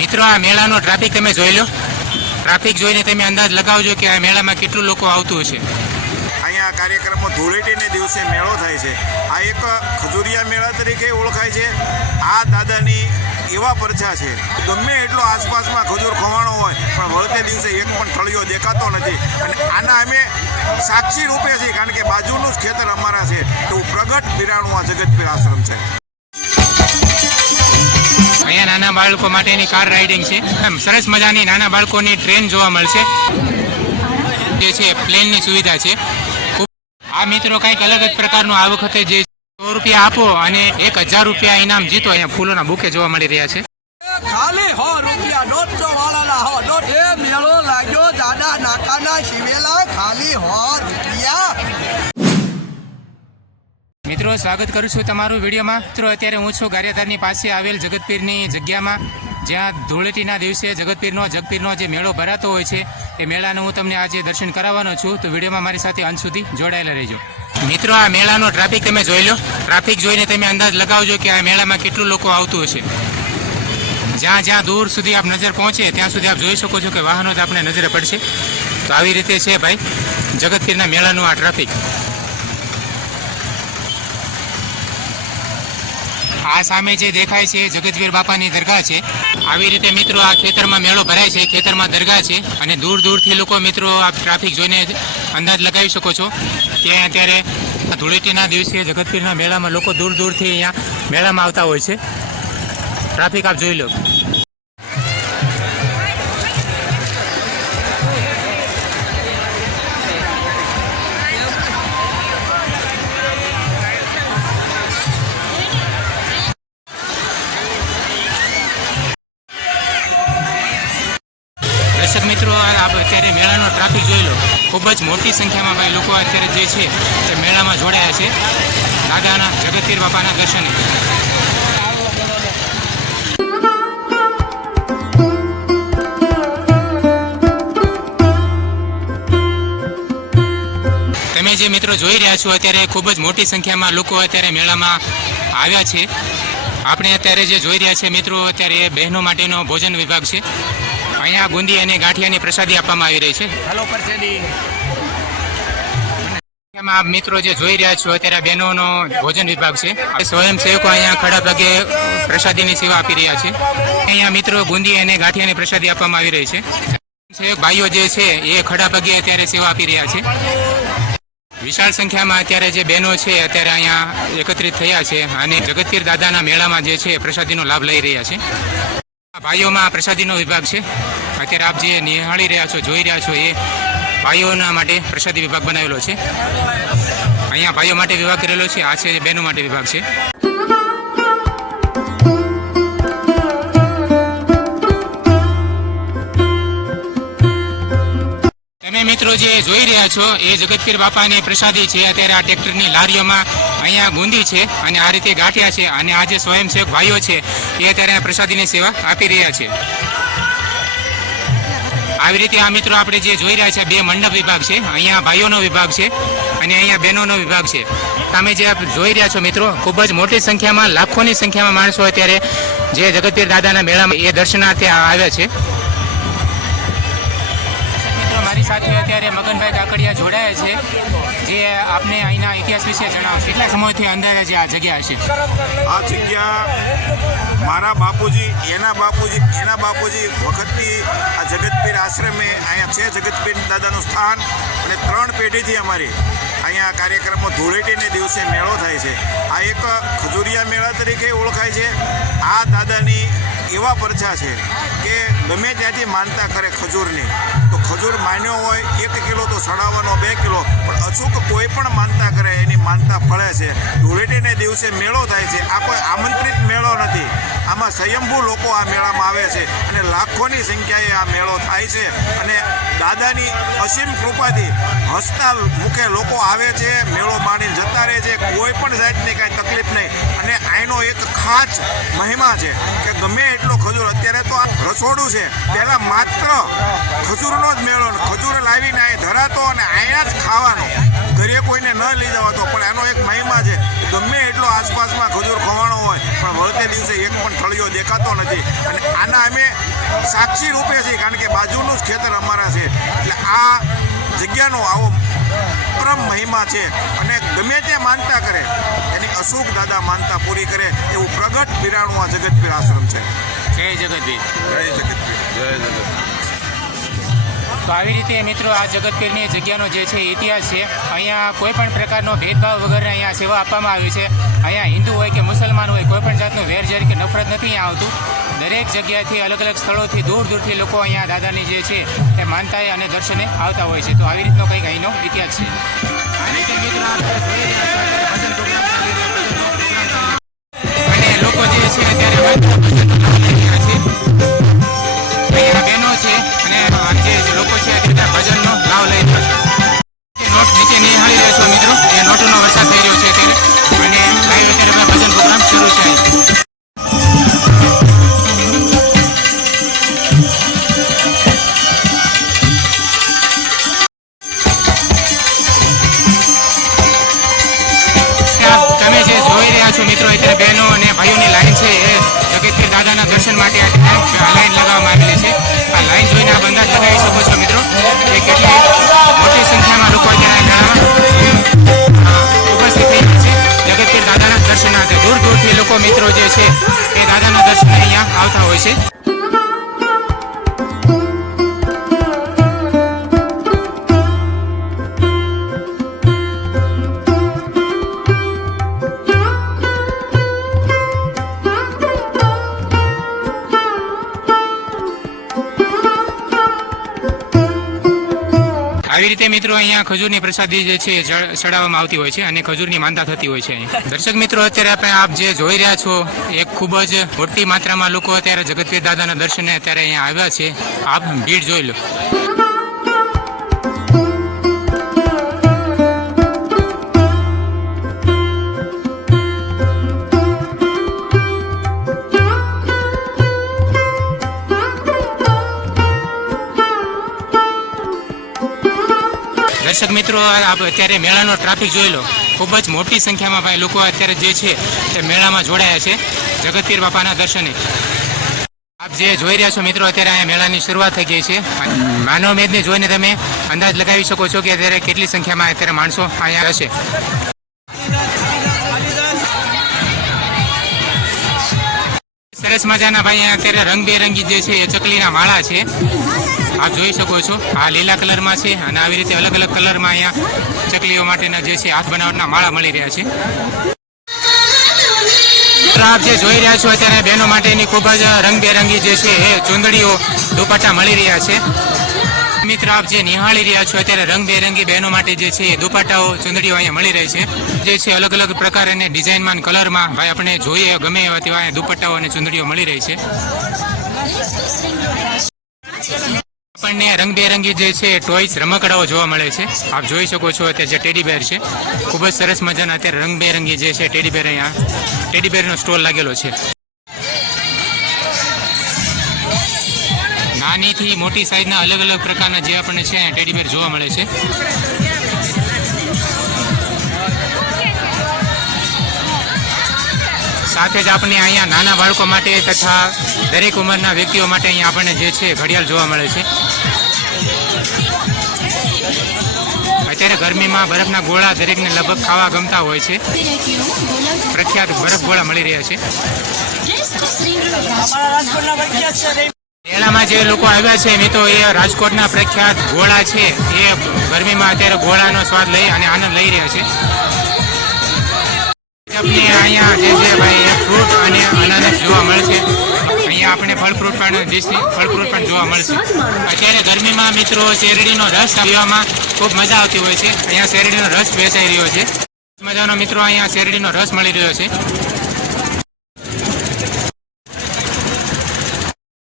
મિત્રો આ મેળાનો ટ્રાફિક તમે જોઈ લો. ટ્રાફિક જોઈને તમે અંદાજ લગાવજો કે આ મેળામાં કેટલું લોકો આવતું હશે. અહીંયા કાર્યક્રમો ધૂળેટીને દિવસે મેળો થાય છે. આ એક ખજૂરિયા મેળા તરીકે ઓળખાય છે. આ દાદાની એવા પરછા છે, ગમે એટલો આસપાસમાં ખજૂર ખવાણો હોય પણ વળતે દિવસે એક પણ થળિયો દેખાતો નથી. અને આના અમે સાક્ષી રૂપે છીએ, કારણ કે બાજુનું જ ખેતર અમારા છે. તો પ્રગટ બિરાણું આ જગતપીર આશ્રમ છે. અહીંયા નાના બાળકો માટેની કાર રાઇડિંગ છે. સરસ મજાની નાના બાળકોની ટ્રેન જોવા મળશે. જે છે પ્લેનની સુવિધા છે. આ મિત્રો કંઈક અલગ જ પ્રકારનું આ વખતે જે 100 રૂપિયા આપો અને 1000 રૂપિયા ઇનામ જીતો. અહીંયા ફૂલોના બુકે જોવા મળી રહ્યા છે. ખાલી 100 રૂપિયા નોટ વાળાના 100 નોટ. એ મેળો લાગ્યો દાદા નાકાના શિવેલા, ખાલી 100 રૂપિયા. મિત્રો સ્વાગત કરું છું તમારું વિડીયોમાં. મિત્રો અત્યારે હું છું ગારિયાધારની પાસે આવેલ જગતપીરની જગ્યામાં, જ્યાં ધૂળેટીના દિવસે જગતપીરનો જે મેળો ભરાતો હોય છે એ મેળાનું હું તમને આજે દર્શન કરાવવાનો છું. તો વિડીયોમાં મારી સાથે અંત સુધી જોડાયેલા રહેજો. મિત્રો આ મેળાનો ટ્રાફિક તમે જોઈ લો. ટ્રાફિક જોઈને તમે અંદાજ લગાવજો કે આ મેળામાં કેટલું લોકો આવતું હશે. જ્યાં દૂર સુધી આપ નજર પહોંચે ત્યાં સુધી આપ જોઈ શકો છો કે વાહનો જ આપણે નજરે પડશે. તો આવી રીતે છે ભાઈ જગતપીરના મેળાનું આ ટ્રાફિક. આ સામે જે દેખાય છે જગતવીર બાપાની દરગાહ છે. આવી રીતે મિત્રો આ ખેતરમાં મેળો ભરાય છે, ખેતરમાં દરગાહ છે અને દૂર દૂરથી લોકો મિત્રો આ ટ્રાફિક જોઈને અંદાજ લગાવી શકો છો કે અત્યારે ધૂળેટીના દિવસે જગતપીરના મેળામાં લોકો દૂર દૂરથી અહીંયા મેળામાં આવતા હોય છે. ટ્રાફિક આપ જોઈ લો. દર્શક મિત્રો અત્યારે મેળાનો ટ્રાફિક જોઈ લો. ખૂબ જ મોટી સંખ્યામાં ભાઈ લોકો અત્યારે જે છે તે મેળામાં જોડાયા છે દાદાના જગતપીર બાપાના દર્શને. તમે જે મિત્રો જોઈ રહ્યા છો અત્યારે ખૂબ જ મોટી સંખ્યામાં લોકો અત્યારે મેળામાં આવ્યા છે. આપણે અત્યારે જે જોઈ રહ્યા છે મિત્રો અત્યારે બહેનો માટેનો ભોજન વિભાગ છે. અહીંયા ગુંદી અને ગાંઠિયાની પ્રસાદી આપવામાં આવી રહી છે. હાલો પ્રસાદી. આપ મિત્રો જે જોઈ રહ્યા છો અત્યારે બહેનોનો ભોજન વિભાગ છે. સ્વયંસેવકો અહીંયા ખડા પગે પ્રસાદીની સેવા આપી રહ્યા છે. અહીંયા મિત્રો ગુંદી અને ગાંઠિયાની પ્રસાદી આપવામાં આવી રહી છે. સેવક ભાઈઓ જે છે એ ખડા પગે અત્યારે સેવા આપી રહ્યા છે. વિશાળ સંખ્યામાં અત્યારે જે બહેનો છે અત્યારે અહીંયા એકત્રિત થયા છે અને જગતપીર દાદાના મેળામાં જે છે પ્રસાદીનો લાભ લઈ રહ્યા છે. ભાઈઓમાં પ્રસાદીનો વિભાગ છે. અત્યારે આપ જે નિહાળી રહ્યા છો, જોઈ રહ્યા છો, એ ભાઈઓના માટે પ્રસાદી વિભાગ બનાવેલો છે. અહીંયા ભાઈઓ માટે વિભાગ કરેલો છે. આ છે બહેનો માટે વિભાગ છે. તમે મિત્રો જે જોઈ રહ્યા છો એ જગતપીર બાપાની પ્રસાદી છે. અત્યારે આ ટ્રેક્ટરની લારીઓમાં અહીંયા ગુંદી છે અને આ રીતે ગાંઠિયા છે અને આ જે સ્વયંસેવક ભાઈઓ છે એ અત્યારે પ્રસાદીની સેવા આપી રહ્યા છે. આવી રીતે આ મિત્રો આપણે જે જોઈ રહ્યા છે બે મંડપ વિભાગ છે. અહીંયા ભાઈઓનો વિભાગ છે અને અહીંયા બહેનોનો વિભાગ છે. તમે જે જોઈ રહ્યા છો મિત્રો ખૂબ જ મોટી સંખ્યામાં, લાખોની સંખ્યામાં માણસો અત્યારે જે જગતપીર દાદાના મેળામાં એ દર્શનાર્થે આવ્યા છે. મારી સાથે અત્યારે મગનભાઈ કાકડિયા જોડાયા છે, જે આપને અહીંના ઇતિહાસ વિશે જણાવશે. કેટલા સમયથી અંદાજે આ જગ્યા હશે? આ જગ્યા મારા બાપુજી, એના બાપુજી વખતથી આ જગતપીર આશ્રમે અહીંયા છે. જગતપીર દાદાનું સ્થાન અને 3 પેઢીથી અમારી અહીંયા કાર્યક્રમો ધૂળેટીને દિવસે મેળો થાય છે. આ એક ખજૂરિયા મેળા તરીકે ઓળખાય છે. આ દાદાની એવા પરછા છે કે ગમે ત્યાંથી માનતા કરે ખજૂરની, તો ખજૂર માન્યો હોય 1 કિલો તો સડાવવાનો 2 કિલો, પણ અચૂક કોઈ પણ માનતા કરે એની માનતા ફળે છે. ધૂળેટીને દિવસે મેળો થાય છે. આ કોઈ આમંત્રિત મેળો નથી. આમાં સ્વયંભૂ લોકો આ મેળામાં આવે છે અને લાખોની સંખ્યાએ આ મેળો થાય છે. અને દાદાની અસીમ કૃપાથી હસતા મુખે લોકો આવે છે, મેળો માણીને જતા રહે છે. કોઈ પણ જાતની કાંઈ તકલીફ નહીં. અને આનો એક ખાસ મહિમા છે કે ગમે એટલો ખજૂર, અત્યારે તો આ રસોડું છે, પહેલાં માત્ર ખજૂરનો જ મેળો, ખજૂર લાવીને અહીં ધરાતો અને અહીંયા જ ખાવાનો, ઘરે કોઈને ન લઈ જવાતો. પણ એનો એક મહિમા છે. ગમે એટલો આસપાસમાં ખજૂર ખવાણો હોય પણ વળતે દિવસે એક પણ થળિયો દેખાતો નથી. અને આના અમે સાક્ષી રૂપે છે, કારણ કે બાજુનું જ ખેતર અમારા છે. એટલે આ જગ્યાનો આવો પરમ મહિમા છે અને ગમે તે માનતા કરે એની અશુક દાદા માનતા પૂરી કરે એવું પ્રગટ બિરાણું આ જગતપીર આશ્રમ છે. જય જગતવીર. જય જગતપીર. જય જગત. તો આવી રીતે મિત્રો આ જગતપીરની જગ્યાનો જે છે ઇતિહાસ છે. અહીંયા કોઈ પણ પ્રકારનો ભેદભાવ વગર અહીંયા સેવા આપવામાં આવી છે. અહીંયા હિન્દુ હોય કે મુસલમાન હોય કોઈ પણ જાતનું વેરઝેર કે નફરત નથી અહીંયા આવતું. દરેક જગ્યાથી અલગ અલગ સ્થળોથી દૂર દૂરથી લોકો અહીંયા દાદાની જે છે એ માનતાએ અને દર્શને આવતા હોય છે. તો આવી રીતનો કંઈક અહીંનો ઇતિહાસ છે. આ રીતે મિત્રો આપણે જોઈ રહ્યા છો ભજન પ્રોગ્રામ ચાલી રહ્યો છે. અને લોકો જે છે અત્યારે ભજનનો લાભ લઈ રહ્યા છે. અહીંયા બહેનો છે અને જે લોકો છે અત્યારે ભજનનો લાભ લઈ રહ્યા છે. નોટ નીચે નિહાળી રહ્યા છો મિત્રો, એ નોટોનો વરસાદ થઈ રહ્યો છે અત્યારે અને લાઈવ અત્યારે ભજન પ્રોગ્રામ શરૂ છે. તમે જે જોઈ રહ્યા છો મિત્રો અત્યારે બહેનો અને ભાઈઓની લાઈન છે એ જગતપીર દાદાના દર્શન માટે લાઈન લગાવવામાં આવેલી છે. આ લાઈન જોઈને આપ અંદાજ લગાવી શકો છો મિત્રો કે કેટલી મોટી સંખ્યામાં લોકો અત્યારે મેળામાં ઉપસ્થિત થઈ રહ્યા છે જગતપીર દાદાના દર્શનાર્થે. દૂર દૂરથી લોકો મિત્રો જે છે એ દાદાના દર્શને અહીંયા આવતા હોય છે. આવી રીતે મિત્રો અહીંયા ખજૂરની પ્રસાદી જે છે એ ચડાવવામાં આવતી હોય છે અને ખજૂરની માનતા થતી હોય છે. અહીંયા દર્શક મિત્રો અત્યારે આપણે આપ જે જોઈ રહ્યા છો એ ખૂબ જ મોટી માત્રામાં લોકો અત્યારે જગતપીર દાદાના દર્શને અત્યારે અહીંયા આવ્યા છે. આપ ભીડ જોઈ લો. દર્શક મિત્રો આપ અત્યારે મેળાનો ટ્રાફિક જોઈ લો. ખૂબ જ મોટી સંખ્યામાં ભાઈ લોકો અત્યારે જે છે એ મેળામાં જોડાયા છે જગતપીર બાપાના દર્શને. આપ જે જોઈ રહ્યા છો મિત્રો અત્યારે અહીંયા મેળાની શરૂઆત થઈ ગઈ છે. માનવ મેદને જોઈને તમે અંદાજ લગાવી શકો છો કે અત્યારે કેટલી સંખ્યામાં અત્યારે માણસો અહીંયા હશે. સરસ મજાના ભાઈ અત્યારે રંગબેરંગી જે છે એ ચકલીના માળા છે. આપ જોઈ શકો છો આ લીલા કલરમાં છે અને આવી રીતે અલગ અલગ કલરમાં અહીંયા ચકલીઓ માટેના જે છે હાથ બનાવટના માળા મળી રહ્યા છે. આપ જે જોઈ રહ્યા છો અત્યારે બહેનો માટેની ખૂબ જ રંગબેરંગી જે છે એ ચૂંદડીઓ દુપટ્ટા મળી રહ્યા છે. મિત્ર આપ જે નિહાળી રહ્યા છો અત્યારે રંગબેરંગી બહેનો માટે જે છે એ દુપટ્ટાઓ ચૂંદડીઓ અહીંયા મળી રહી છે. જે છે અલગ અલગ પ્રકાર અને ડિઝાઇનમાં કલરમાં ભાઈ આપણે જોઈએ ગમે એવા તેવા અહીંયા દુપટ્ટાઓ અને ચૂંદડીઓ મળી રહી છે. આપણને રંગબેરંગી જે છે ટોયસ રમકડાઓ જોવા મળે છે. આપ જોઈ શકો છો અત્યારે જે ટેડી બેર છે ખૂબ જ સરસ મજાના અત્યારે રંગબેરંગી જે છે ટેડી બેર અહીંયા ટેડી બેરનો સ્ટોલ લાગેલો છે. નાનીથી મોટી સાઈઝના અલગ અલગ પ્રકારના જે આપણને છે ટેડી બેર જોવા મળે છે. સાથે જ આપણે અહીંયા નાના બાળકો માટે તથા દરેક ઉંમરના વ્યક્તિઓ માટે અહીંયા આપણને જે છે ઘડિયાળ જોવા મળે છે. અત્યારે ગરમીમાં બરફના ગોળા દરેકને લગભગ ખાવા ગમતા હોય છે. પ્રખ્યાત બરફ ગોળા મળી રહ્યા છે. મેળામાં જે લોકો આવ્યા છે મિત્રો એ રાજકોટના પ્રખ્યાત ગોળા છે એ ગરમીમાં અત્યારે ગોળાનો સ્વાદ લઈ અને આનંદ લઈ રહ્યા છે. અહીંયા જે છે ભાઈ ફ્રૂટ અને અનાનસ જોવા મળશે. અહીંયા આપણે ફળ ફ્રૂટ પણ જોવા મળશે. અત્યારે ગરમીમાં મિત્રો શેરડીનો રસ પીવામાં ખૂબ મજા આવતી હોય છે. અહીંયા શેરડીનો રસ વેચાઈ રહ્યો છે. મજાનો મિત્રો અહીંયા શેરડીનો રસ મળી રહ્યો છે.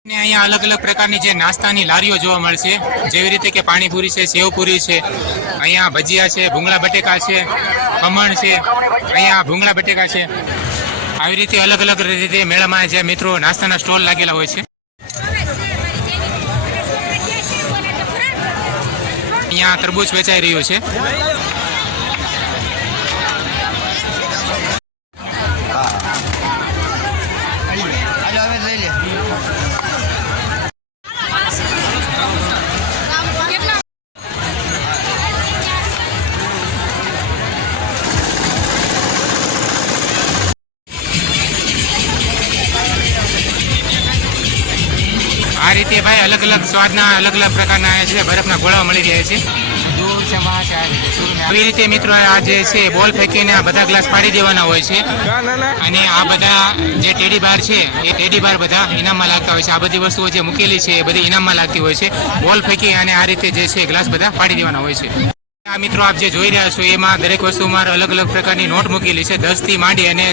અહીંયા અલગ અલગ પ્રકારની જે નાસ્તાની લારીઓ જોવા મળશે જેવી રીતે કે પાણીપુરી છે, સેવપુરી છે, અહીંયા ભજીયા છે, ભૂંગળા બટેકા છે, ખમણ છે, અહીંયા ભૂંગળા બટેકા છે. આવી રીતે અલગ અલગ રીતે મેળામાં જે મિત્રો નાસ્તાના સ્ટોલ લાગેલા હોય છે. અહીંયા તરબૂચ વેચાઈ રહ્યું છે. રીતે ભાઈ અલગ અલગ સ્વાદના અલગ અલગ પ્રકારના છે બરફના ગોળા મળી રહ્યા છે. આવી રીતે મિત્રો આ જે છે બોલ ફેંકીને આ બધા ગ્લાસ પાડી દેવાના હોય છે અને આ બધા જે ટેડી બાર છે એ ટેડી બાર બધા ઇનામમાં લાગતા હોય છે. આ બધી વસ્તુઓ જે મૂકેલી છે એ બધી ઇનામમાં લાગતી હોય છે. બોલ ફેંકી અને આ રીતે જે છે ગ્લાસ બધા પાડી દેવાના હોય છે. આ મિત્રો આપ જે જોઈ રહ્યા છો એમાં દરેક વસ્તુમાં અલગ અલગ પ્રકારની નોટ મૂકેલી છે 10 થી માંડી અને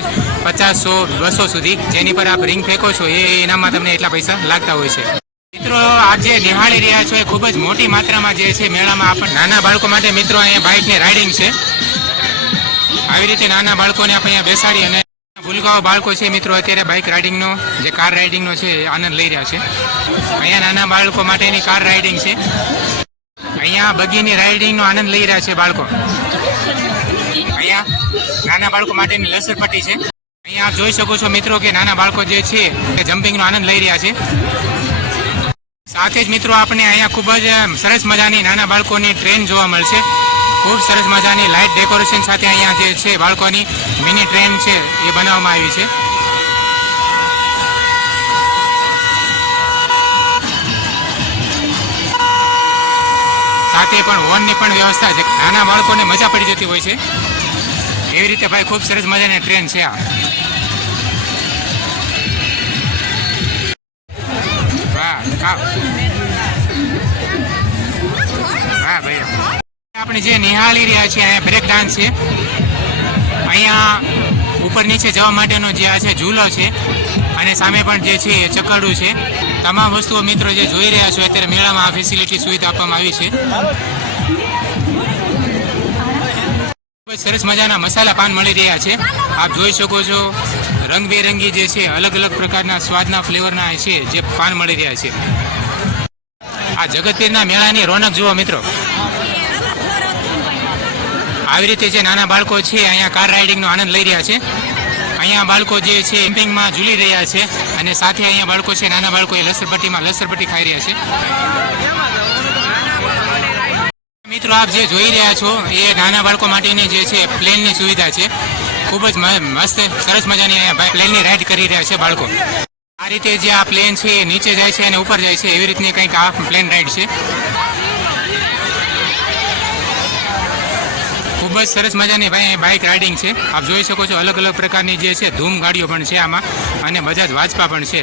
50, 100, 200 સુધી, જેની પર આપ રિંગ ફેંકો છો એ ઇનામમાં તમને એટલા પૈસા લાગતા હોય છે. મિત્રો આપ જે નિહાળી રહ્યા છો એ ખૂબ જ મોટી માત્રામાં જે છે મેળામાં આપણે નાના બાળકો માટે મિત્રો અહીંયા બાઇકની રાઇડિંગ છે. આવી રીતે નાના બાળકોને આપણે અહીંયા બેસાડી અને ભૂલકાઓ બાળકો છે મિત્રો અત્યારે બાઇક રાઇડિંગનો જે કાર રાઇડિંગનો છે એ આનંદ લઈ રહ્યા છે. અહીંયા નાના બાળકો માટેની કાર રાઇડિંગ છે. અહીંયા બગીની રાઇડિંગનો આનંદ લઈ રહ્યા છે બાળકો. અહીંયા નાના બાળકો માટેની લસરપટ્ટી છે. અહીંયા આપ જોઈ શકો છો મિત્રો કે નાના બાળકો જે છે એ જમ્પિંગનો આનંદ લઈ રહ્યા છે. સાથે જ મિત્રો આપણે અહીંયા ખૂબ જ સરસ મજાની નાના બાળકોની ટ્રેન જોવા મળશે. ખૂબ સરસ મજાની લાઇટ ડેકોરેશન સાથે અહીંયા જે છે બાળકોની મિની ટ્રેન છે એ બનાવવામાં આવી છે. સાથે પણ હોર્નની પણ વ્યવસ્થા છે. નાના બાળકોને મજા પડી જતી હોય છે એવી રીતે ભાઈ ખૂબ સરસ મજાની ટ્રેન છે આ. હા ભાઈ આપણે જે નિહાળી રહ્યા છીએ અહીંયા બ્રેક ડાન્સ છે. અહીંયા ઉપર નીચે જવા માટેનો જે આ છે ઝૂલો છે અને સામે પણ જે છે એ ચકરડું છે. તમામ વસ્તુઓ મિત્રો જે જોઈ રહ્યા છો અત્યારે મેળામાં આ ફેસિલિટી સુવિધા આપવામાં આવી છે. ખૂબ જ સરસ મજાના મસાલા પાન મળી રહ્યા છે. આપ જોઈ શકો છો રંગબેરંગી જે છે અલગ અલગ પ્રકારના સ્વાદના ફ્લેવરના છે જે પાન મળી રહ્યા છે. આ જગતપીરના મેળાની રોનક જુઓ મિત્રો. આવી રીતે જે નાના બાળકો છે અહીંયા કાર રાઇડિંગનો આનંદ લઈ રહ્યા છે. અહીંયા બાળકો જે છે કેમ્પિંગમાં ઝૂલી રહ્યા છે અને સાથે અહીંયા બાળકો છે નાના બાળકો એ લસરપટ્ટી ખાઈ રહ્યા છે. મિત્રો આપ જે જોઈ રહ્યા છો એ નાના બાળકો માટેની જે છે પ્લેનની સુવિધા છે. ખૂબ જ મસ્ત સરસ મજાની અહીંયા પ્લેનની રાઇડ કરી રહ્યા છે બાળકો. આ રીતે જે આ પ્લેન છે એ નીચે જાય છે અને ઉપર જાય છે એવી રીતની કંઈક આ પ્લેન રાઇડ છે. ખૂબ જ સરસ મજાની ભાઈ બાઇક રાઇડિંગ છે. આપ જોઈ શકો છો અલગ અલગ પ્રકારની જે છે ધૂમ ગાડીઓ પણ છે આમાં અને બજાજ વાજપા પણ છે.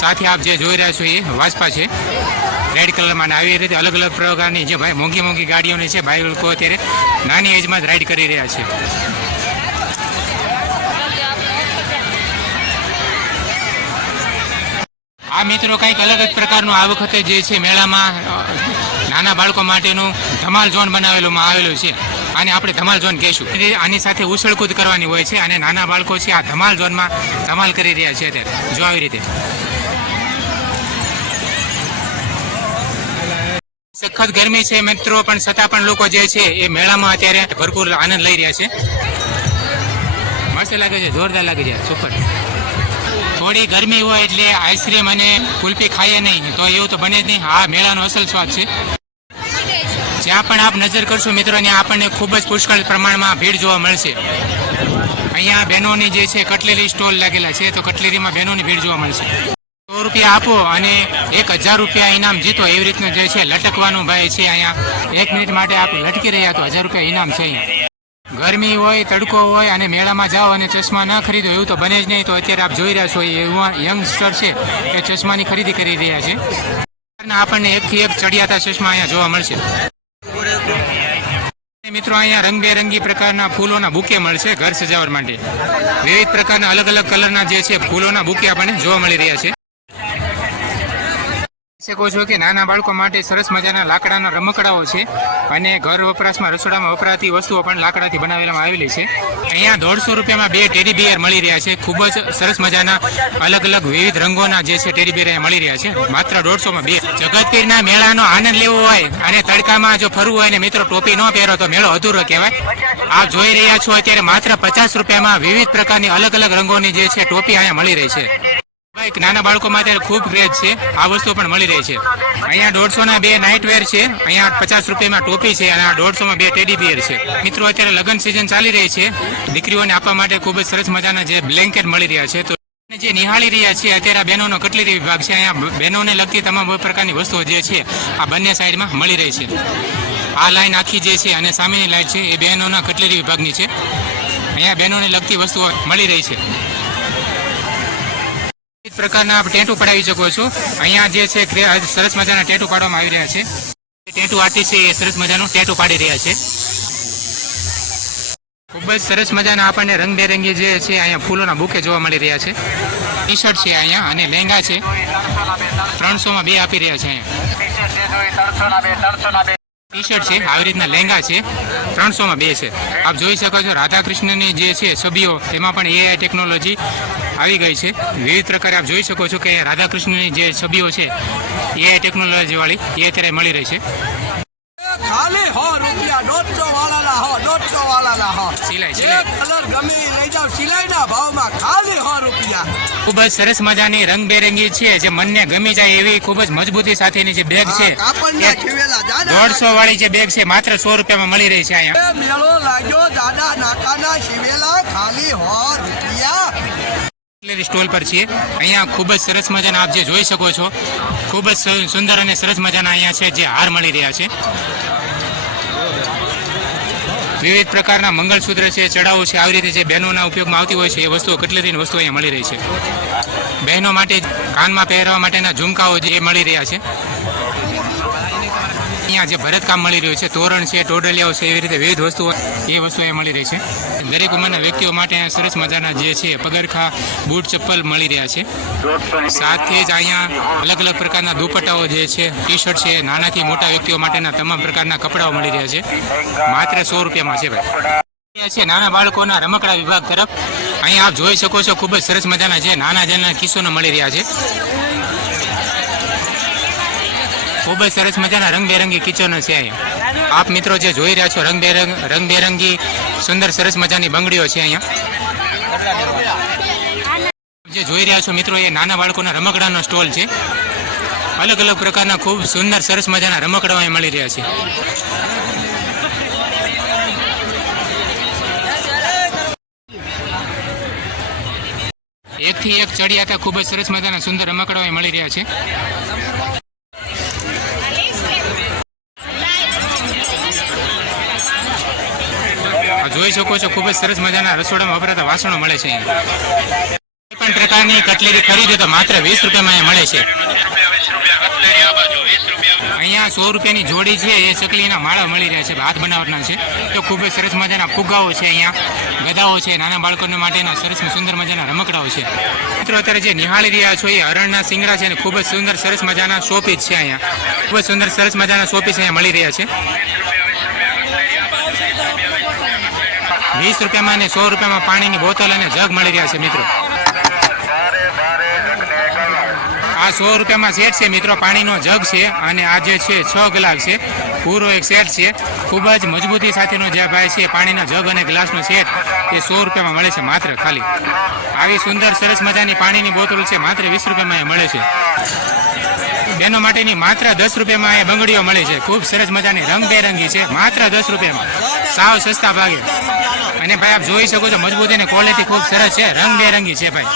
સાથે આપ જે જોઈ રહ્યા છો એ વાજપા છે રેડ કલરમાં. આવી રીતે અલગ અલગ પ્રકારની જે ભાઈ મોંઘી મોંઘી ગાડીઓની છે બાળકો અત્યારે નાની એજમાં જ રાઇડ કરી રહ્યા છે. આ મિત્રો કંઈક અલગ જ પ્રકારનું આ વખતે જે છે મેળામાં નાના બાળકો માટેનું ધમાલ ઝોન બનાવેલું છે. આને આપણે ધમાલ ઝોન કહીશું. આની સાથે ઉછળકૂદ કરવાની હોય છે અને નાના બાળકો છે આ ધમાલ ઝોનમાં ધમાલ કરી રહ્યા છે અત્યારે. જો આવી રીતે સખત ગરમી છે મિત્રો પણ છતાં પણ લોકો જે છે એ મેળામાં અત્યારે ભરપૂર આનંદ લઈ રહ્યા છે. મસ્ત લાગે છે, જોરદાર લાગે છે, સુપર. થોડી ગરમી હોય એટલે આઈસ્ક્રીમ અને કુલ્ફી ખાઈએ નહીં તો એવું તો બને જ નહીં. આ મેળાનો અસલ સ્વાદ છે. જ્યાં પણ આપ નજર કરશો મિત્રો ત્યાં આપણને ખૂબ જ પુષ્કળ પ્રમાણમાં ભીડ જોવા મળશે. અહીંયા બહેનોની જે છે કટલેરી સ્ટોલ લાગેલા છે તો કટલેરીમાં બહેનોની ભીડ જોવા મળશે. 100 રૂપિયા આપો અને 1000 રૂપિયા ઇનામ જીતો એવી રીતનું જે છે લટકવાનું ભાઈ છે. અહીંયા 1 મિનિટ માટે આપ લટકી રહ્યા તો 1000 રૂપિયા ઇનામ છે. અહીંયા ગરમી હોય, તડકો હોય અને મેળામાં જાઓ અને ચશ્મા ન ખરીદો એવું તો બને જ નહીં. તો અત્યારે આપ જોઈ રહ્યા છો એ યંગસ્ટર છે એ ચશ્માની ખરીદી કરી રહ્યા છે. આપણને 1 થી 1 ચડિયાતા ચશ્મા અહીંયા જોવા મળશે. મિત્રો અહીંયા રંગબેરંગી પ્રકારના ફૂલોના બુકે મળશે ઘર સજાવટ માટે. વિવિધ પ્રકારના અલગ અલગ કલરના જે છે ફૂલોના બુકે આપણને જોવા મળી રહ્યા છે. શકો છો કે નાના બાળકો માટે સરસ મજાના લાકડાના રમકડાઓ છે અને ઘર વપરાશમાં રસોડામાં વપરાતી વસ્તુઓ પણ લાકડાથી બનાવેલામાં આવેલી છે. અહીંયા 150 રૂપિયામાં 2 ટેડી બિયર મળી રહ્યા છે. ખૂબ જ સરસ મજાના અલગ અલગ વિવિધ રંગોના જે છે ટેડી બિયર મળી રહ્યા છે માત્ર 150માં 2. જગતપીરના મેળાનો આનંદ લેવો હોય અને તડકામાં જો ફરવું હોય ને મિત્રો ટોપી ન પહેરો તો મેળો અધૂરો કહેવાય. આપ જોઈ રહ્યા છો અત્યારે માત્ર 50 રૂપિયામાં વિવિધ પ્રકારની અલગ અલગ રંગોની જે છે ટોપી અહીંયા મળી રહી છે. નાના બાળકો માટે ખૂબ ક્રેઝ છે. આ વસ્તુ પણ મળી રહી છે. અહીંયા 150ના 2 નાઇટવેર છે. અહીંયા 50 રૂપિયામાં ટોપી છે અને 150માં 2 ટેડી બિયર છે. મિત્રો અત્યારે લગ્ન સિઝન ચાલી રહી છે. દીકરીઓને આપવા માટે ખૂબ જ સરસ મજાના જે બ્લેન્કેટ મળી રહ્યા છે. તો જે નિહાળી રહ્યા છીએ અત્યારે આ બહેનોનો કટલેરી વિભાગ છે. અહીંયા બહેનોને લગતી તમામ પ્રકારની વસ્તુઓ જે છે આ બંને સાઈડમાં મળી રહી છે. આ લાઈન આખી જે છે અને સામેની લાઈન છે એ બહેનોના કટલેરી વિભાગની છે. અહીંયા બહેનોને લગતી વસ્તુઓ મળી રહી છે. વિવિધ પ્રકારના આપ ટેટુ પડાવી શકો છો. અહીંયા જે છે સરસ મજાના ટેટુ પાડવામાં આવી રહ્યા છે. ટેટુ આર્ટિસ્ટ છે એ સરસ મજાનું ટેટુ પાડી રહ્યા છે. ખૂબ જ સરસ મજાના આપણને રંગબેરંગી જે છે અહીંયા ફૂલોના બુકે જોવા મળી રહ્યા છે. ટી શર્ટ છે અહીંયા અને લહેંગા છે 300માં 2 આપી રહ્યા છે. અહીંયા ટી શર્ટ છે આવી રીતના લહેંગા છે 300માં 2 છે. આપ જોઈ શકો છો રાધા કૃષ્ણની જે છે છબીઓ તેમાં પણ એઆઈ ટેકનોલોજી આવી ગઈ છે. વિવિધ પ્રકારે આપ જોઈ શકો છો કે રાધા કૃષ્ણની જે છબીઓ છે એઆઈ ટેકનોલોજી વાળી એ અત્યારે મળી રહી છે. ખાલી 100 રૂપિયા 150 વાળાના 150 વાળાના 100 સિલાઈ જે કલર ગમે એ લઈ જાવ સિલાઈના ભાવમાં ખાલી 100 રૂપિયા. ખૂબ જ સરસ મજાની રંગબેરંગી છે જે મનને ગમી જાય એવી ખૂબ જ મજબૂતી સાથેની જે બેગ છે કાપડના ખીવેલા જાડા 150 વાળી જે બેગ છે માત્ર 100 રૂપિયામાં મળી રહી છે. અહીંયા એ મેળો લાગ્યો જાડા નાકાના શિવેલા ખાલી 100 રૂપિયા. કટલેરી સ્ટોલ પર છીએ. અહીંયા ખૂબ જ સરસ મજાના આપ જે જોઈ શકો છો ખૂબ જ સુંદર અને સરસ મજાના અહીંયા છે જે હાર મળી રહ્યા છે. વિવિધ પ્રકારના મંગળસૂત્ર છે ચડાવો છે આવી રીતે જે બહેનોના ઉપયોગમાં આવતી હોય છે એ વસ્તુઓ કટલેરીની વસ્તુઓ અહીંયા મળી રહી છે. બહેનો માટે કાનમાં પહેરવા માટેના ઝુમકાઓ જે મળી રહ્યા છે. અહીંયા જે ભરતકામ મળી રહ્યું છે તોરણ છે ટોડલિયાઓ છે એવી રીતે વિવિધ વસ્તુઓ એ વસ્તુઓ અહીંયા મળી રહી છે. દરેક ઉંમરના વ્યક્તિઓ માટે સરસ મજાના જે છે પગરખા બૂટ ચપ્પલ મળી રહ્યા છે. સાથે જ અહીંયા અલગ અલગ પ્રકારના દુપટ્ટાઓ જે છે ટી શર્ટ છે નાનાથી મોટા વ્યક્તિઓ માટેના તમામ પ્રકારના કપડાઓ મળી રહ્યા છે માત્ર 100 રૂપિયામાં છે ભાઈ. છે નાના બાળકોના રમકડા વિભાગ તરફ. અહીંયા આપ જોઈ શકો છો ખૂબ જ સરસ મજાના જે નાના કિસ્સોના મળી રહ્યા છે. ખૂબ જ સરસ મજાના રંગબેરંગી કિચનો છે અહીંયા. આપ મિત્રો જે જોઈ રહ્યા છો રંગબેરંગી સુંદર સરસ મજાની બંગડીઓ છે અહીંયા. જે જોઈ રહ્યા છો મિત્રો એ નાના બાળકોના રમકડાનો સ્ટોલ છે. અલગ અલગ પ્રકારના ખૂબ સુંદર સરસ મજાના રમકડાઓ અહીંયા મળી રહ્યા છે. એકથી એક ચડિયાતા ખૂબ જ સરસ મજાના સુંદર રમકડાઓ અહીંયા મળી રહ્યા છે. જોઈ શકો છો ખૂબ જ સરસ મજાના રસોડામાં વપરાતા વાસણો મળે છે. કોઈ પણ પ્રકારની કટલેરી ખરીદે તો માત્ર 20 રૂપિયામાં અહીંયા મળે છે. અહીંયા 100 રૂપિયાની જોડી છે એ ચકલીના માળા મળી રહ્યા છે હાથ બનાવટના છે. તો ખૂબ જ સરસ મજાના ફુગ્ગાઓ છે અહીંયા ગદાઓ છે નાના બાળકો માટેના સરસ સુંદર મજાના રમકડાઓ છે. મિત્રો અત્યારે જે નિહાળી રહ્યા છો એ હરણના સિંગડા છે અને ખૂબ જ સુંદર સરસ મજાના શોપીસ છે. અહીંયા ખૂબ જ સુંદર સરસ મજાના શોપીસ અહીંયા મળી રહ્યા છે. 20 રૂપિયામાં અને 100 રૂપિયામાં પાણીની બોટલ અને જગ મળી રહ્યા છે મિત્રો. આ 100 રૂપિયામાં સેટ છે મિત્રો પાણીનો જગ છે અને આ જે છે 6 ગ્લાસ છે પૂરો એક સેટ છે. ખૂબ જ મજબૂતી સાથેનો જે ભાઈ છે પાણીના જગ અને ગ્લાસનો સેટ એ 100 રૂપિયામાં મળે છે માત્ર ખાલી. આવી સુંદર સરસ મજાની પાણીની બોટલ છે માત્ર 20 રૂપિયામાં એ મળે છે. બહેનો માટેની માત્ર 10 રૂપિયામાં એ બંગડીઓ મળે છે. ખૂબ સરસ મજાની રંગબેરંગી છે માત્ર 10 રૂપિયામાં સાવ સસ્તા ભાગે. અને ભાઈ આપ જોઈ શકો છો મજબૂતી અને ક્વોલિટી ખૂબ સરસ છે રંગબેરંગી છે ભાઈ.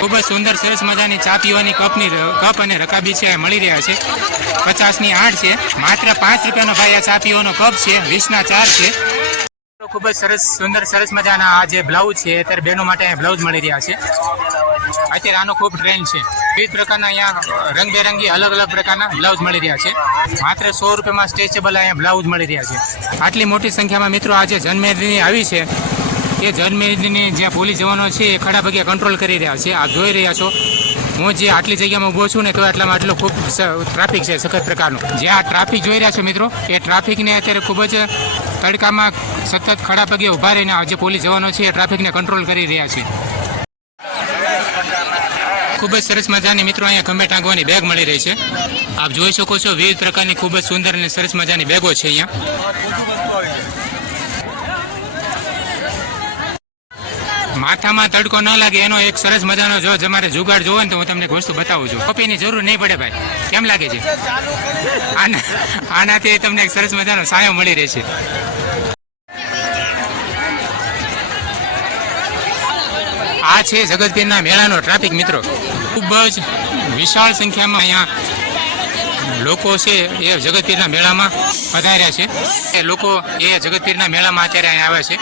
ખૂબ જ સુંદર સરસ મજાની ચા પીવાની કપ અને રકાબી છે મળી રહ્યા છે. 50ની 8 છે માત્ર 5 રૂપિયાનો ભાઈ આ ચા પીવાનો કપ છે 20ના 4 છે. ખૂબ જ સરસ સુંદર સરસ મજાના આ જે બ્લાઉઝ છે અત્યારે બહેનો માટે બ્લાઉઝ મળી રહ્યા છે. અત્યારે આનો ખૂબ ટ્રેન્ડ છે. વિવિધ પ્રકારના અહીંયા રંગબેરંગી અલગ અલગ પ્રકારના બ્લાઉઝ મળી રહ્યા છે. માત્ર 100 રૂપિયામાં સ્ટ્રેચેબલ અહીંયા બ્લાઉઝ મળી રહ્યા છે. આટલી મોટી સંખ્યામાં મિત્રો આજે જનમેદની આવી છે એ જનમેદની જ્યાં પોલીસ જવાનો છે એ ખડા પગે કંટ્રોલ કરી રહ્યા છે. આપ જોઈ રહ્યા છો હું જે આટલી જગ્યામાં ઊભો છું ને તો આટલામાં આટલો ખૂબ ટ્રાફિક છે સખત પ્રકારનો. જે આ ટ્રાફિક જોઈ રહ્યા છો મિત્રો એ ટ્રાફિકને અત્યારે ખૂબ જ તડકામાં સતત ખડા પગે ઊભા રહીને જે પોલીસ જવાનો છે એ ટ્રાફિકને કંટ્રોલ કરી રહ્યા છે. ખૂબ જ સરસ મજાની મિત્રો અહીંયા ખંભે ટાંગવાની બેગ મળી રહી છે. આપ જોઈ શકો છો વિવિધ પ્રકારની ખૂબ જ સુંદર અને સરસ મજાની બેગો છે અહીંયા. માથામાં તડકો ન લાગે એનો એક સરસ મજાનો જો તમારે જુગાડ જોવો ને તો હું તમને એક વસ્તુ બતાવું છું. ટોપીની જરૂર નહીં પડે ભાઈ. કેમ લાગે છે? આનાથી તમને એક સરસ મજાનો સાયો મળી રહેશે. આ છે જગતપીરના મેળાનો ટ્રાફિક મિત્રો. ખૂબ જ વિશાળ સંખ્યામાં અહીંયા લોકો છે એ જગતપીરના મેળામાં પધાર્યા છે. એ લોકો એ જગતપીરના મેળામાં અત્યારે અહીંયા આવ્યા છે.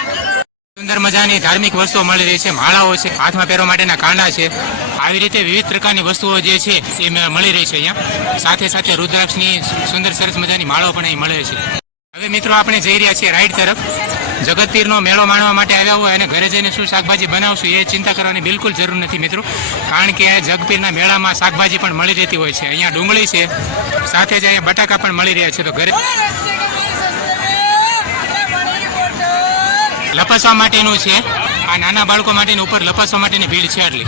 સુંદર મજાની ધાર્મિક વસ્તુઓ મળી રહી છે, માળાઓ છે, હાથમાં પહેરવા માટેના કાંડા છે. આવી રીતે વિવિધ પ્રકારની વસ્તુઓ જે છે એ મળી રહી છે અહીંયા. સાથે સાથે રુદ્રાક્ષની સુંદર સરસ મજાની માળાઓ પણ અહીં મળે છે. હવે મિત્રો આપણે જઈ રહ્યા છીએ રાઈડ તરફ. જગતપીરનો મેળો માણવા માટે આવ્યા હોય અને ઘરે જઈને શું શાકભાજી બનાવશું એ ચિંતા કરવાની બિલકુલ જરૂર નથી મિત્રો, કારણ કે જગતપીરના મેળામાં શાકભાજી પણ મળી રહેતી હોય છે. અહીંયા ડુંગળી છે, સાથે જ અહીંયા બટાકા પણ મળી રહ્યા છે. તો ઘરે લપસવા માટેનું છે, આ નાના બાળકો માટેની ઉપર લપસવા માટેની ભીડ છે. એટલી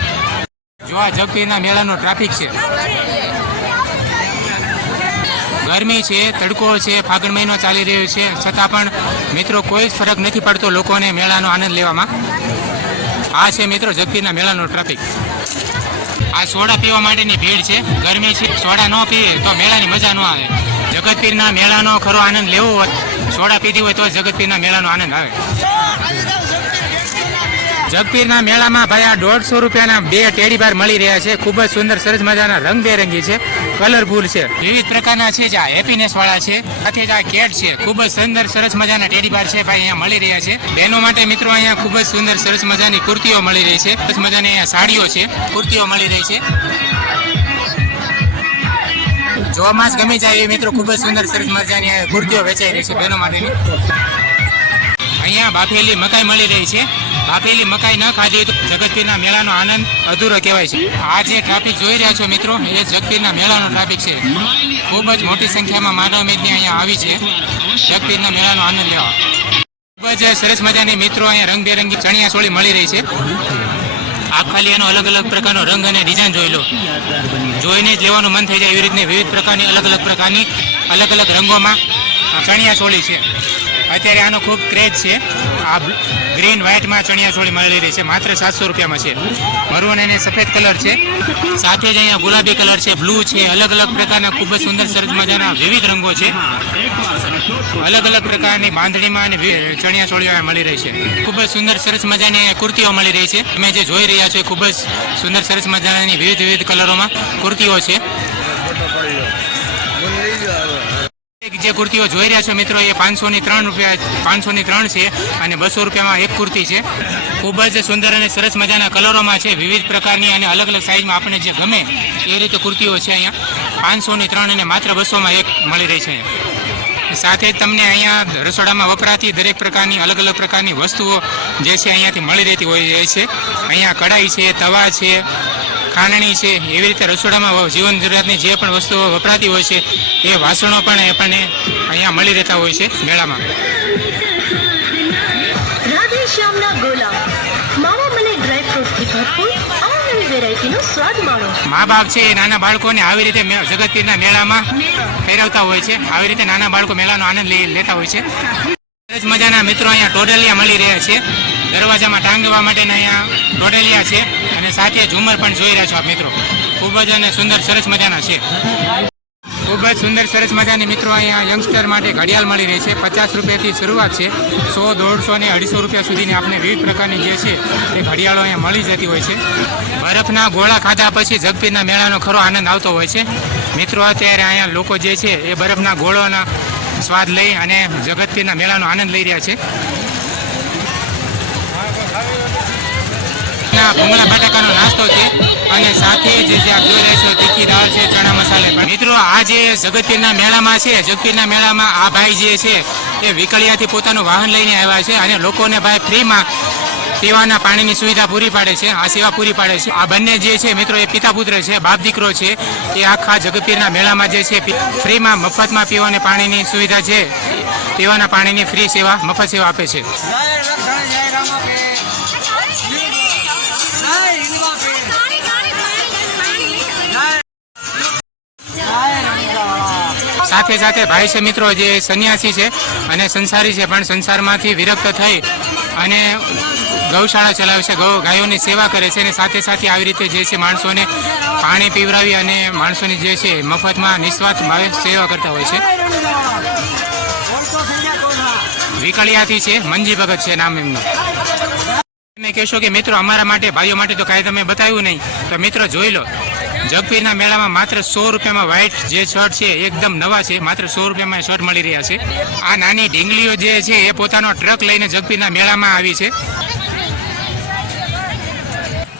જો આ જગતપીરના મેળાનો ટ્રાફિક છે. ગરમી છે, તડકો છે, ફાગણ મહિનો ચાલી રહ્યો છે, છતાં પણ મિત્રો કોઈ જ ફરક નથી પડતો લોકોને મેળાનો આનંદ લેવામાં. આ છે મિત્રો જગતપીરના મેળાનો ટ્રાફિક. આ સોડા પીવા માટેની ભીડ છે. ગરમી છે, સોડા ન પીએ તો મેળાની મજા ન આવે. જગતપીરના મેળાનો ખરો આનંદ લેવો હોય, સોડા પીધી હોય તો જગતપીરના મેળાનો આનંદ આવે. જગતપીરના મેળામાં ભાઈ આ 150 રૂપિયાના 2 ટેડી બાર મળી રહ્યા છે. ખૂબ જ સુંદર સરસ મજાના રંગબેરંગી છે, કલરફુલ છે, વિવિધ પ્રકારના છે. જે આ હેપીનેસ વાળા છે, સાથે જ આ કેટ છે. ખૂબ જ સુંદર સરસ મજાના ટેડી બાર છે ભાઈ અહીંયા મળી રહ્યા છે. બહેનો માટે મિત્રો અહીંયા ખૂબ જ સુંદર સરસ મજાની કુર્તીઓ મળી રહી છે. સરસ મજાની અહીંયા સાડીઓ છે, કુર્તીઓ મળી રહી છે. જોવામાં જ ગમી જાય એ મિત્રો ખૂબ જ સુંદર સરસ મજાની કુર્તીઓ વેચાઈ રહી છે બહેનો માટેની. અહીંયા બાફેલી મકાઈ મળી રહી છે. બાફેલી મકાઈ ન ખાધી તો જગતપીરના મેળાનો આનંદ અધૂરો કહેવાય છે. આ જે ટ્રાફિક જોઈ રહ્યા છો મિત્રો એ જગતપીરના મેળાનો ટ્રાફિક છે. ખૂબ જ મોટી સંખ્યામાં માનવ મેદની અહીંયા આવી છે જગતપીરના મેળાનો આનંદ લેવા. ખૂબ જ સરસ મજાની મિત્રો અહીંયા રંગબેરંગી ચણિયા ચોળી મળી રહી છે. આપ ખાલી એનો અલગ અલગ પ્રકારનો રંગ અને ડિઝાઇન જોઈ લો, જોઈને જ લેવાનું મન થઈ જાય એવી રીતની વિવિધ પ્રકારની અલગ અલગ રંગોમાં ચણિયા ચોળી છે. અત્યારે આનો ખૂબ ક્રેઝ છે. આ ગ્રીન વ્હાઇટમાં ચણિયા ચોળી મળી રહી છે, માત્ર 700 રૂપિયામાં છે. મરૂન અને સફેદ કલર છે, સાથે જ અહીંયા ગુલાબી કલર છે, બ્લુ છે. અલગ અલગ પ્રકારના ખૂબ જ સુંદર સરસ મજાના વિવિધ રંગો છે. અલગ અલગ પ્રકારની બાંધણીમાં અને ચણિયા ચોળીઓ મળી રહી છે. ખૂબ જ સુંદર સરસ મજાની કુર્તીઓ મળી રહી છે. તમે જે જોઈ રહ્યા છો એ ખૂબ જ સુંદર સરસ મજાની વિવિધ કલરોમાં કુર્તીઓ છે. જે કુર્તીઓ જોઈ રહ્યા છો મિત્રો એ 503 છે અને 200 રૂપિયામાં એક કુર્તી છે. ખૂબ જ સુંદર અને સરસ મજાના કલરોમાં છે, વિવિધ પ્રકારની અને અલગ અલગ સાઇઝમાં આપણે જે ગમે એ રીતે કુર્તીઓ છે. અહીંયા 503 અને માત્ર 200માં એક મળી રહી છે. સાથે જ તમને અહીંયા રસોડામાં વપરાતી દરેક પ્રકારની અલગ અલગ પ્રકારની વસ્તુઓ જે છે અહીંયાથી મળી રહેતી હોય છે. અહીંયા કઢાઈ છે, તવા છે, ખાંડણી છે, એવી રીતે રસોડામાં જીવન જરૂરિયાતની જે પણ વસ્તુઓ વપરાતી હોય છે એ વાસણો પણ આપણને અહીંયા મળી રહેતા હોય છે મેળામાં. રાધે શ્યામના ગોલા માવા મને ડ્રાયફ્રૂટથી ભરપૂર આ નવી વેરાયટીનો સ્વાદ માણો. મા બાપ છે એ નાના બાળકોને આવી રીતે જગતપીરના મેળામાં ફેરવતા હોય છે. આવી રીતે નાના બાળકો મેળાનો આનંદ લેતા હોય છે. સરસ મજાના મિત્રો અહીંયા ટોડલિયા મળી રહ્યા છે. દરવાજામાં ટાંગવા માટેના અહીંયા ટોડલિયા છે અને સાથે ઝુમર પણ જોઈ રહ્યા છો આપ મિત્રો. ખૂબ જ અને સુંદર સરસ મજાના છે. ખૂબ જ સુંદર સરસ મજાની મિત્રો અહીંયા યંગસ્ટર માટે ઘડિયાળ મળી રહી છે. 50 રૂપિયાથી શરૂઆત છે. 100, 150 ને 250 રૂપિયા સુધીની આપણે વિવિધ પ્રકારની જે છે એ ઘડિયાળો અહીંયા મળી જતી હોય છે. બરફના ગોળા ખાધા પછી જગતપીરના મેળાનો ખરો આનંદ આવતો હોય છે મિત્રો. અત્યારે અહીંયા લોકો જે છે એ બરફના ગોળોના સ્વાદ લઈ અને જગતપીરના મેળાનો આનંદ લઈ રહ્યા છે. ભૂંગળા બટાકાનો નાસ્તો છે અને સાથે જ જે આપ જોઈ રહ્યા છો તીખી દાળ છે, ચણા મસાલે. પણ મિત્રો આ જે જગતપીરના મેળામાં છે, જગતપીરના મેળામાં આ ભાઈ જે છે એ વિકળિયાથી પોતાનું વાહન લઈને આવ્યા છે અને લોકોને ભાઈ ફ્રીમાં પીવાના પાણીની સુવિધા પૂરી પાડે છે, આ સેવા પૂરી પાડે છે. આ બંને જે છે મિત્રો એ પિતા પુત્ર છે, બાપ દીકરો છે. એ આખા જગતપીરના મેળામાં જે છે ફ્રીમાં મફતમાં પીવાના પાણીની સુવિધા છે, પીવાના પાણીની ફ્રી સેવા, મફત સેવા આપે છે. સાથે સાથે ભાઈ છે મિત્રો જે સંન્યાસી છે અને સંસારી છે, પણ સંસારમાંથી વિરક્ત થઈ અને ગૌશાળા ચલાવે છે, ગાયોની સેવા કરે છે અને સાથે સાથે આવી રીતે જે છે માણસોને પાણી પીવડાવી અને માણસોની જે છે મફતમાં નિસ્વાર્થ ભાવે સેવા કરતા હોય છે. વિકળિયાથી છે, મંજી ભગત છે નામ એમનું. તમે કહેશો કે મિત્રો અમારા માટે ભાઈઓ માટે તો કાંઈ તમે બતાવ્યું નહીં, તો મિત્રો જોઈ લો, જગપીરના મેળામાં માત્ર 100 રૂપિયામાં વ્હાઇટ જે શર્ટ છે એકદમ નવા છે, માત્ર 100 રૂપિયામાં શર્ટ મળી રહ્યા છે. આ નાની ઢીંગલીઓ જે છે એ પોતાનો ટ્રક લઈને જગપીરના મેળામાં આવી છે.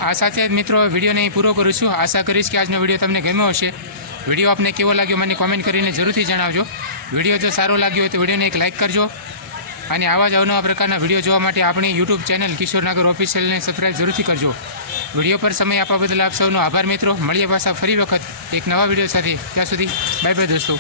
આ સાથે જ મિત્રો વિડીયોને અહીં પૂરો કરું છું. આશા કરીશ કે આજનો વિડીયો તમને ગમ્યો હશે. વિડીયો આપને કેવો લાગ્યો મને કોમેન્ટ કરીને જરૂરથી જણાવજો. વિડીયો જો સારો લાગ્યો હોય તો વિડીયોને એક લાઇક કરજો અને આવા જ અવનવા પ્રકારના વિડીયો જોવા માટે આપણી યુટ્યુબ ચેનલ કિશોર નાગર ઓફિશિયલને સબસ્ક્રાઈબ જરૂરથી કરજો. વિડીયો પર સમય આપવા બદલ આપ સૌનો આભાર મિત્રો. મળીએ પાછા ફરી વખત એક નવા વિડીયો સાથે. ત્યાં સુધી બાય બાય દોસ્તો.